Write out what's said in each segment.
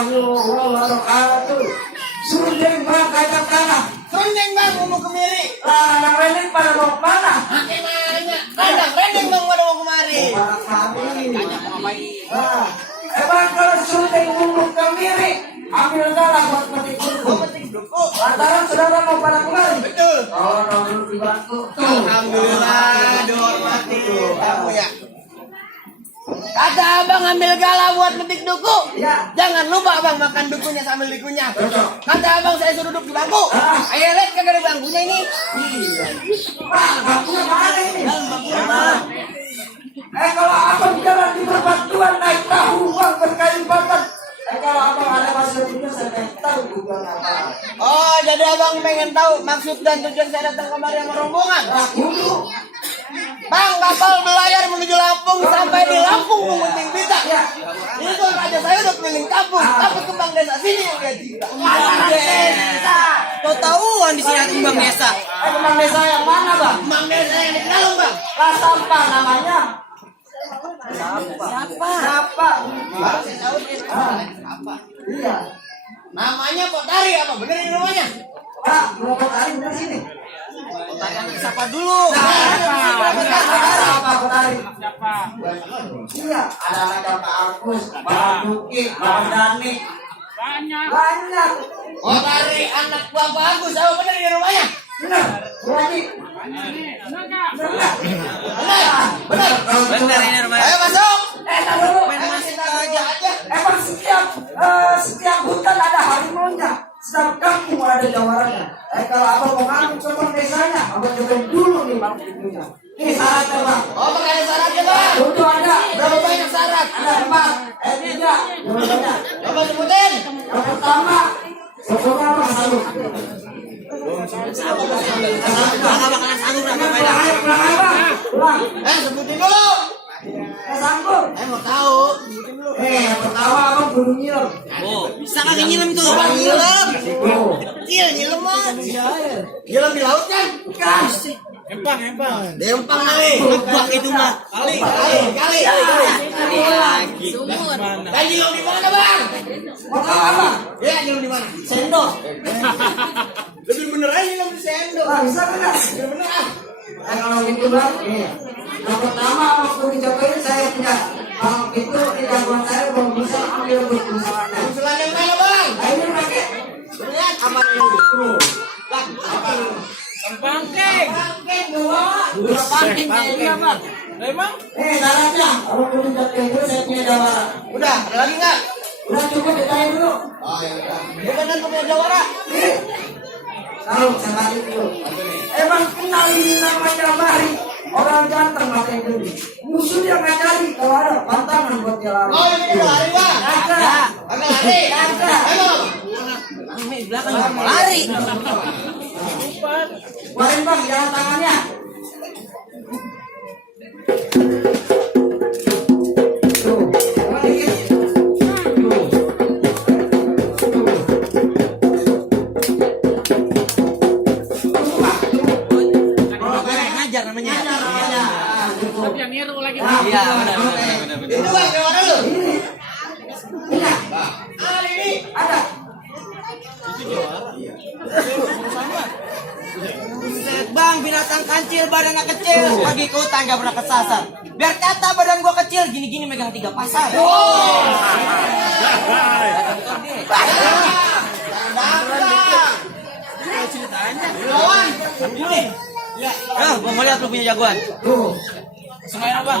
warahmatullahi wabarakatuh. Sundeng bang kacang tanah. Rendeng bang mau kemari. Anak rendeng pada mau mana? Rendeng bang pada mau kemari. Bang kalau sundeng mau kemari, ambil galah buat petik duku. Lantaran saudara mau pada kemari. Betul. Oh, nomor dibantu. Alhamdulillah dihormati kamu ya. Kata abang ambil galah buat metik duku. Ya. Jangan lupa bang makan dukunya sambil dikunyah. Betul. Kata abang saya suruh duduk di bangku. Ayo lihat kagak ada bangkunya ini. Bang, bangkunya mana ini? Bangkunya mana? Kalau abang jalan di perbatuan naik tahu bang berkain bakar. Kalau abang ada masalah juga saya naik tahu juga apa. Oh jadi abang pengen tahu maksud dan tujuan saya datang kemari sama rombongan. Dulu. Bang, kapal berlayar menuju Lampung sampai di Lampung Munting Bita. Itu raja saya udah keliling kampung, tapi kembang desa sini yang dia cinta. Desa. Kau tahuan di sini ada kembang desa. Kembang desa yang mana bang? Kembang desa yang di dalam bang. Lah sampah namanya. Siapa? Apa? Iya. Namanya Potari apa? Bener ini namanya? Pak, mau Potari bener sini. Potari siapa dulu? Siapa Potari? Iya, ada Pak Agus, Pak Duki, Pak Dani. Banyak. Potari anak Bapak Agus, apa bener ini rumahnya? Bener, berarti. Bener ini rumahnya. Ayo masuk. Tar dulu. aja. Emang setiap hutan ada harimaunya, setiap kampung ada jawarannya. Kalau abang mau ngambil kembang desanya, abang cobain dulu nih bang pintunya. Ini syaratnya bang. Oh, pakai ada syaratnya bang. Untuk ada Berapa banyak syarat? ada 4, 3, berapa banyak? Coba sebutin. Yang pertama, pokoknya abang sanggup. Ulang. Sebutin dulu. Sanggup. Mau tahu. Yang pertama abang kudu nyiram. Oh, bisa kagak nyilam tuh? Nyilam. Oh. Kecil nyilam mah. Nyilam di laut kan? Kan. Empang kali. Ngebak itu mah. Kali. Lagi. Sumur. Dan nyilam di mana bang? Mau tahu apa? Ya nyilam di mana? Sendok. Lebih bener aja nyilam di sendok. Bang, bisa kan? Bener ah. Kalau gitu bang, yang pertama waktu dicobain saya punya bang itu di jagoan saya belum bisa ambil berusaha. Usulan yang mana bang? Ini pakai Lihat apa ini? Bang, apa? Pangkeng. Pangkeng dua. dua pangking kayaknya bang. Emang? Syaratnya kalau belum dicobain itu saya punya jawara. Udah, ada lagi nggak? Udah cukup ditanya dulu. Oh iya. Bukan kan punya jawara? Tahu saya balik dulu. Emang kenal ini namanya Mari. Orang ganteng mata yang gede. Musuh dia nggak cari kalau ada pantangan buat dia lari. Oh ini udah lari bang. Ada. Ada lari. Ada. Ayo. Di belakang mau lari. Keluarin bang jalan tangannya. Tuh. Dikit. Ngajar namanya. Tapi yang niru lagi. Iya benar. Itu bang lewat dulu. Iya. Ada ini. Ada. Bang binatang kancil badannya kecil. Pergi ke hutan gak pernah kesasar. Biar kata badan gua kecil gini-gini megang 3 pasar. Lawan. Ini. Ya, gua mau lihat lu punya jagoan. Tuh. Semuanya bang.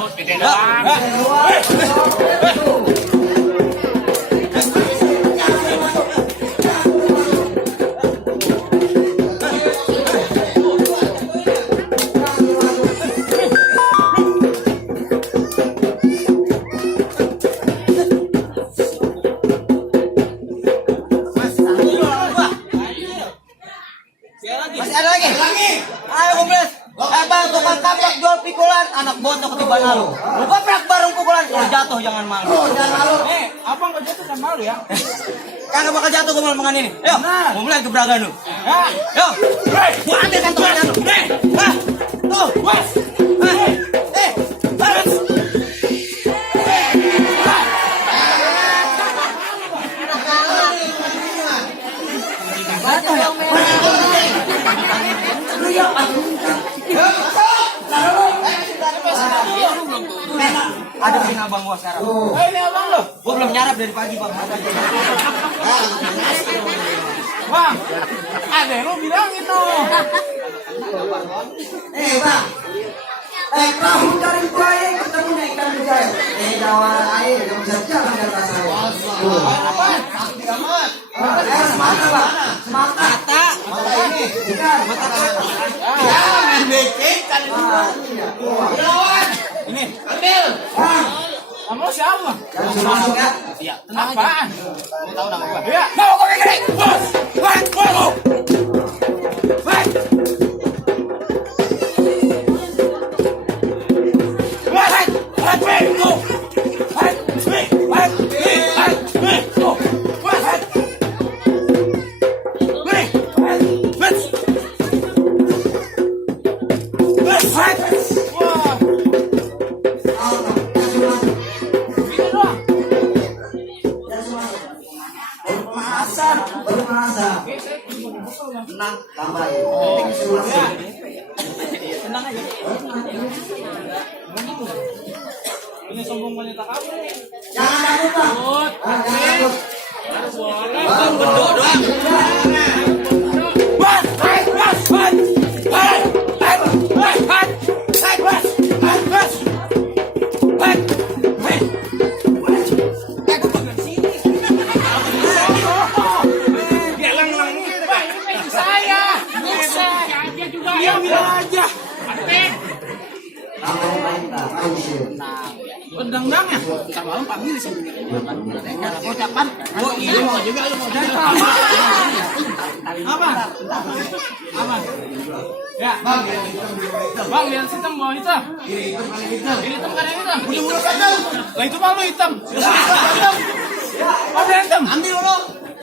Masih ada lagi? Ayo kumplis. Bang, tukang kapak jual pikulan, anak botok ketiban lalu. Lupa prak bareng pukulan, kalau jatuh jangan malu. Jangan malu. Abang kerja tuh kan malu ya. Kagak bakal jatuh gue makan ini. Yo, mau mulai gebragan lu. Yo, gua ambil kantongan lu. Tuh, wes. Balas. Ada sih abang gua sekarang. Ini abang lo. Gua belum nyarap dari pagi, Bang. Bang, ada lo bilang itu. Bang. Perahu dari buaya ketemu ikan mujair. Jawara air yang bisa jalan di atas air. Apa? Sakti amat. Semata, Bang. Semata. Mata ini. Bukan. Jangan becekkan itu. Lawan. Ini. Ambil. Bang. Kamu siapa? Jangan masuk ya. Iya, tenang aja. Apaan? Mau tahu nama gua? Iya. Mau kau gini. Bos. Bos. Bos. Tenang, tambahin. Penting semua. Tenang aja. Ini sombong wanita kamu. Jangan takut, Bang. Jangan takut. Bang, berdoa doang. Undang-undang ya? Ntar malam panggil sih. Mau kapan? Oh iya mau juga lu mau jadi. Apa? Apa? Ya. Bang, lihat hitam mau hitam. Ini hitam kan yang hitam. Udah kan. Lah itu malu hitam. Hitam. Ada hitam. Ambil dulu.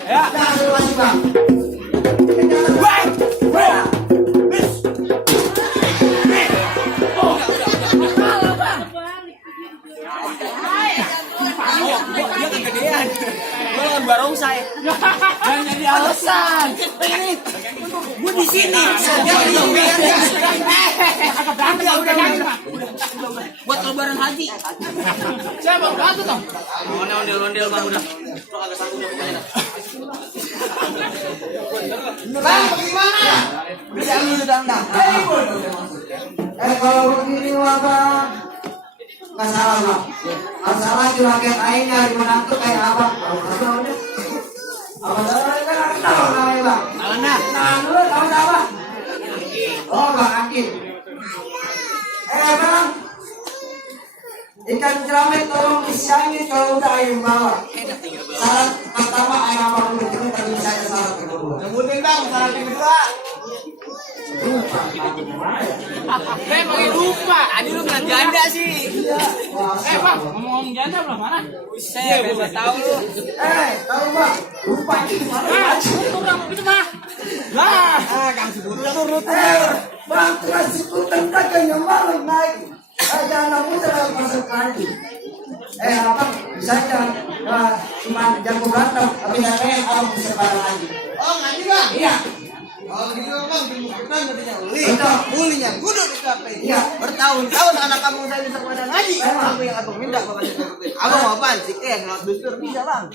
Ya. Jangan masuk, Bang. Bang. Dia kegedean. Gua lawan barongsai. Jangan jadi alasan. Gua di sini. Buat lebaran haji. Siapa bantu toh? Ondel-ondel Bang udah. Lo kagak sanggup udah pokoknya. Bang, bagaimana? Bisa lu dandang. Kalau begini Bang, nggak salah Bang. Masalah juragan airnya di mana tuh kayak abang. Abang kan aku tahu namanya Bang. Alana. Nah, lu tahu siapa? Oh, Bang Akin. Bang, ikan ceramet tolong disiangi kalau udah air bawah. Syarat pertama air abang udah jenuh tadi saya syarat kedua. Sebutin Bang, syarat yang kedua. Pakai lupa. Adi lu nggak janda sih. Bang, ngomong janda belum mana? Saya belum tahu lu. Tahu Bang, lupa ini mana? Itu Bang, itu mah. Lah, Kang Sebutin turut. Bang, terus ikutan kagaknya malam naik. Jangan mudah masuk lagi. Abang bisa jangan cuma jago berantem, tapi jangan abang bisa bareng lagi. Oh, ngaji Bang? Iya. Oh, gitu Bang, dimukul katanya uli. Betul. Ulinya kudu dicapai. Iya. Bertahun-tahun anak kamu saya bisa pada ngaji. Aku yang abang minta Bapak saya. Abang mau apaan? Sikeh, ngelot dustur bisa Bang.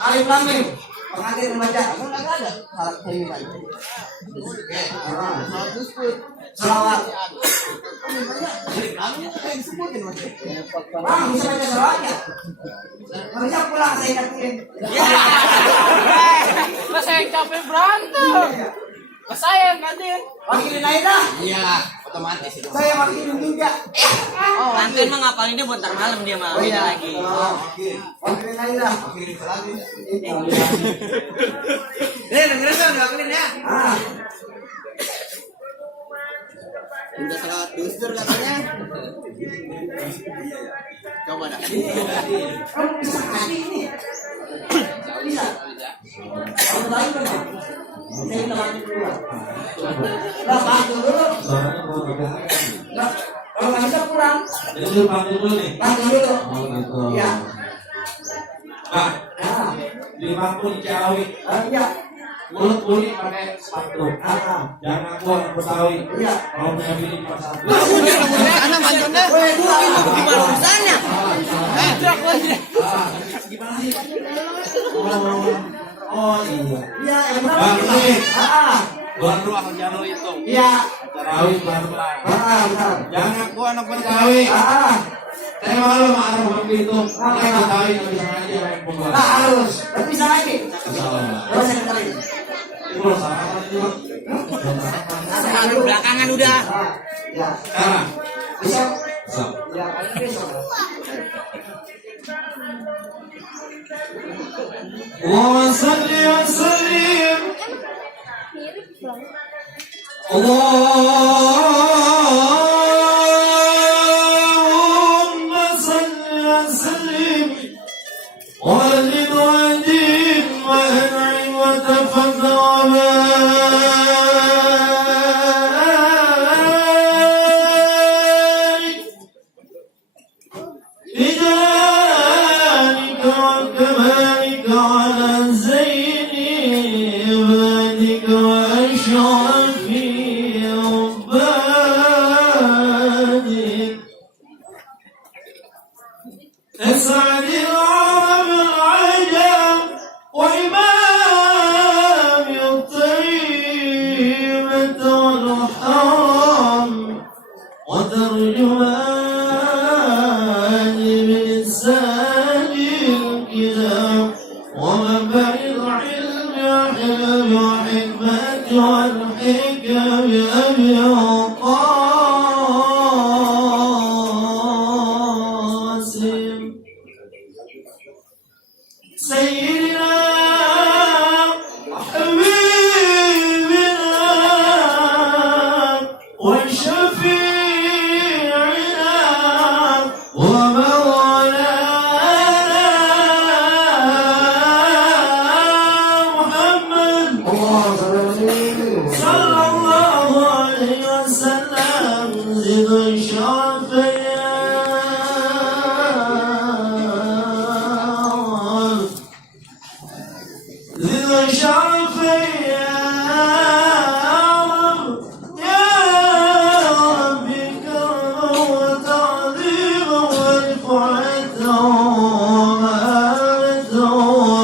Alif Lam Mim. Pengajian membaca. Kamu nggak ada salat kelima. Salat dustur. Salawat. Kamu kayak disebutin Mas. Bang, bisa baca salawatnya. Nggak bisa pulang saya ingatin. Lah saya yang capek berantem. Lah saya yang gantiin. Wakilin aja dah. Iya, otomatis itu. Saya wakilin juga. Oh, Kantin mah ngapalin dia buat ntar malam dia mah. Beda lagi. Wakilin aja dah. Dengerin Bang, ngapain ya? Ah, Udah salat dustur katanya. Coba dah. kamu bisa kasih ini. Bisa. Kamu tahu kan? Saya minta bantu dulu. Lah, bantu dulu. Nah, kalau nggak bisa kurang. Jadi lu panggil dulu nih. Bantu dulu. Oh gitu. Iya. Pak, Ah, 50 di Ciawi. iya. mulut kulit pakai sepatu. Jangan aku orang Betawi. Iya. Kalau punya bini pasar. Sana manjona. Woi, itu gimana urusannya? Gimana sih? Oh iya. Iya, yang benar. Bang, ini. Baru aku jano itu. Iya. Betawi baru. Benar. Jangan aku anak Betawi. Saya malu sama anak Betawi itu. Saya Betawi nggak bisa ngaji yang pembuat. Harus. Tapi bisa lagi. Salah. Coba saya dengerin. Itu salah apa itu? Aduh, belakangan udah. Ya. Sekarang. Besok. So. Ya, paling besok. وصلي وسلم اللهم صل وسلم وزد ودين وانعم وتفضل وبارك بجلالك وكمالك على زين عبادك وأشرف عبادك أسعد العرب العجم وإمام الطيبة والحرم وترجمان بلسان الكتاب ومنبع العلم والحلم والحكمة والحكم بأبي القاسم سيدنا وحبيبنا وشفيعنا ومولانا محمد صلى الله عليه وسلم زد الشرفيان